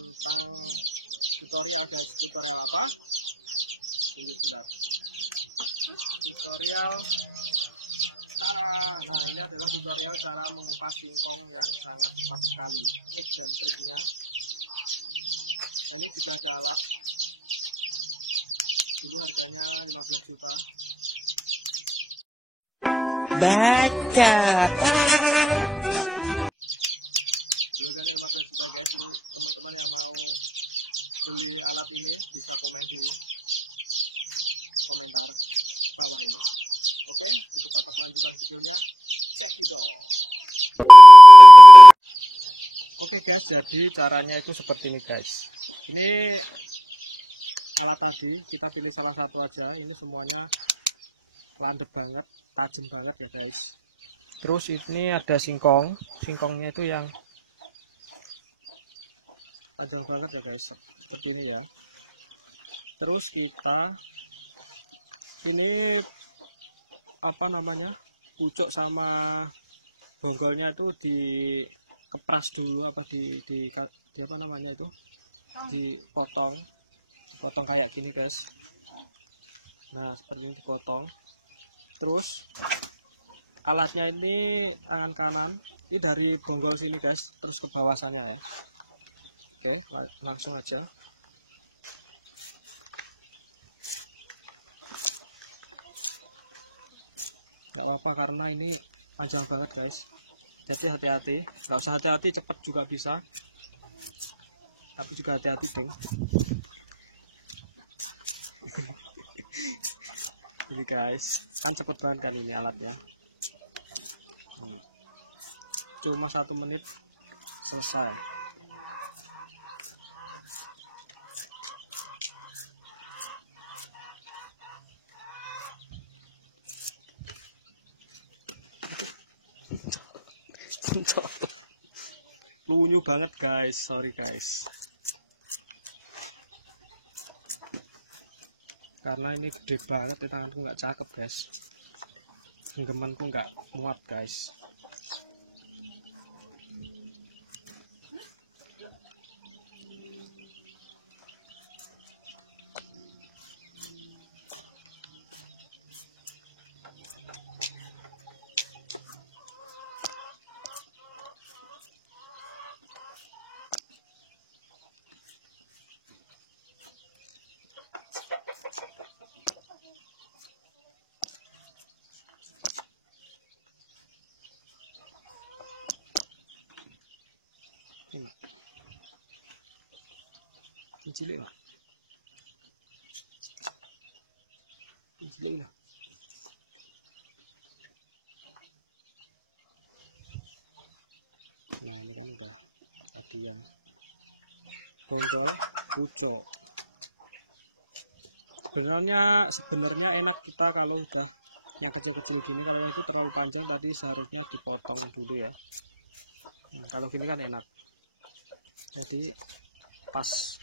tutorial ini benar tutorial ini adalah tutorial cara mengupas singkong yang sangat cepat sekali. Ini bisa jalan ini hanya produksi baca Oke guys, jadi caranya itu seperti ini guys. Ini alat tadi kita pilih salah satu aja. Ini semuanya landep banget, tajam banget ya guys. Terus ini ada singkong, singkongnya itu yang panjang banget ya guys, seperti ini ya. Terus kita ini apa namanya, pucuk sama bonggolnya itu dikepras dulu atau di apa namanya itu, dipotong kayak gini guys. Nah seperti ini dipotong. Terus alatnya ini tangan kanan ini dari bonggol sini guys, terus ke bawah sana ya. Oke, langsung aja. Gak apa karena ini panjang banget guys, jadi hati-hati. Gak usah hati-hati, cepet juga bisa, tapi juga hati-hati dong. Ini guys, kan cepet banget kan ini alatnya, cuma 1 menit selesai. Lunyu banget guys, sorry guys, karena ini gede banget di tanganku, nggak cakep guys, genggamanku nggak muat guys. Cilik lah, cilik lah. Nah ini kan udah tadi yang bonggol pucuk. Sebenarnya enak kita kalau udah yang kecil-kecil dulu. Kalau itu terlalu panjang tadi seharusnya dipotong dulu ya. Nah, kalau gini kan enak, jadi pas.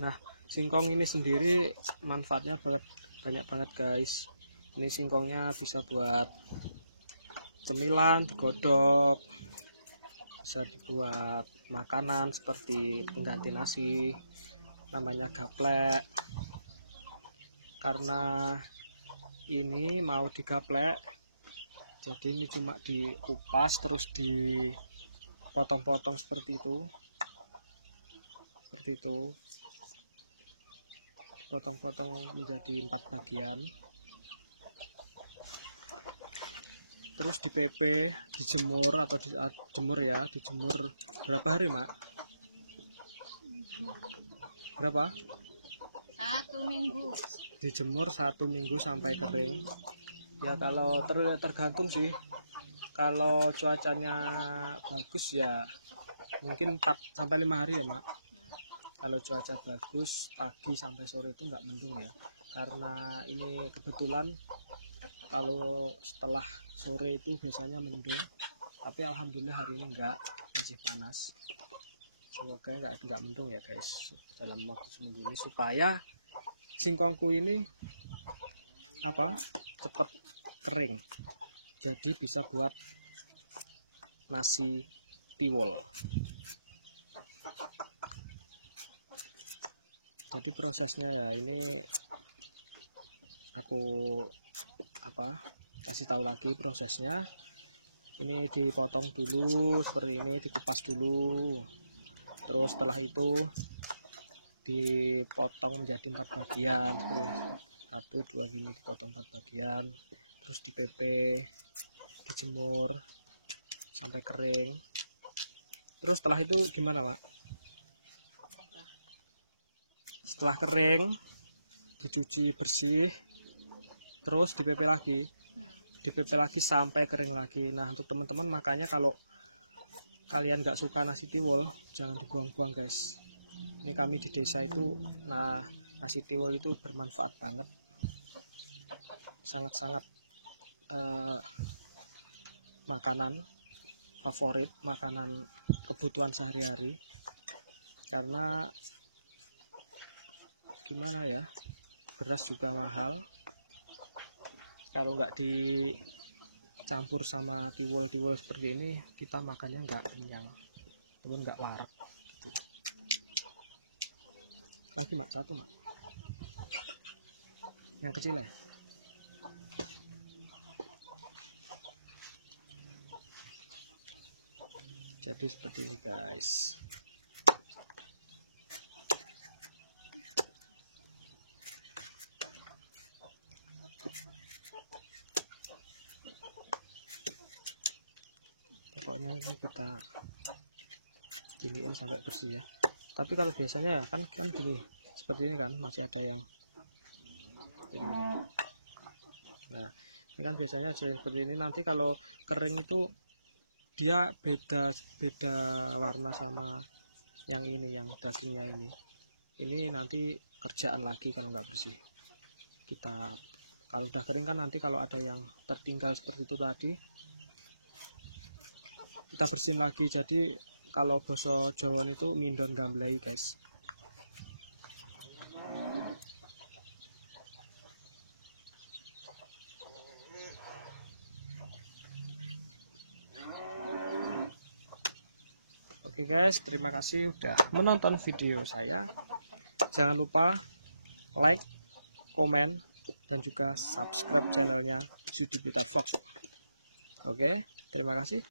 Nah singkong ini sendiri manfaatnya banyak banget guys. Ini singkongnya bisa buat cemilan, digodok, bisa buat makanan seperti pengganti nasi, namanya gaplek. Karena ini mau digaplek, jadi ini cuma dikupas terus dipotong-potong seperti itu, potong-potong menjadi 4 bagian, terus dipepe, dijemur atau dijemur ya, dijemur berapa hari mak? Berapa? 1 minggu. Dijemur 1 minggu sampai kering. Ya kalau tergantung sih, kalau cuacanya bagus ya mungkin sampai 5 hari ya mak. Kalau cuaca bagus pagi sampai sore itu nggak mendung ya, karena ini kebetulan kalau setelah sore itu biasanya mendung, tapi alhamdulillah hari ini enggak, masih panas. semoga nggak mendung ya guys dalam waktu seminggu ini, supaya singkongku ini cepat kering, jadi bisa buat nasi tiwul. Jadi prosesnya ya ini aku kasih tahu lagi prosesnya. Ini dipotong dulu seperti ini, dikupas dulu, terus setelah itu dipotong menjadi 4 bagian, terus 1, 2, 5 dipotong 4 bagian, terus dipepe, dijemur sampai kering. Terus setelah itu gimana Pak? Setelah kering dicuci bersih, terus dipepe lagi sampai kering lagi. Nah untuk teman-teman makanya kalau kalian nggak suka nasi tiwul jangan dibuang-buang guys. Ini kami di desa itu, nah nasi tiwul itu bermanfaat banget, sangat-sangat makanan favorit, makanan kebutuhan sehari-hari. Karena gimana ya, beras juga mahal, kalau nggak dicampur sama tiwul-tiwul seperti ini kita makannya nggak kenyang ataupun nggak warak. Mungkin satu yang kecil ya. Jadi seperti ini guys. Pokoknya kita dulu sampai bersih ya. Tapi kalau biasanya ya kan gini seperti ini kan, masih ada yang nah ini kan biasanya ada yang seperti ini. Nanti kalau kering itu dia beda warna sama yang ini, yang dasinya ini nanti kerjaan lagi kan nggak bersih. Kita kalau udah kering kan nanti kalau ada yang tertinggal seperti itu tadi kita bersihin lagi. Jadi kalau basa Jawa itu mindon gamblai guys. Oke guys, terima kasih udah menonton video saya. Jangan lupa like, komen, dan juga subscribe channelnya Sudi Beauty Vlog. Oke, terima kasih.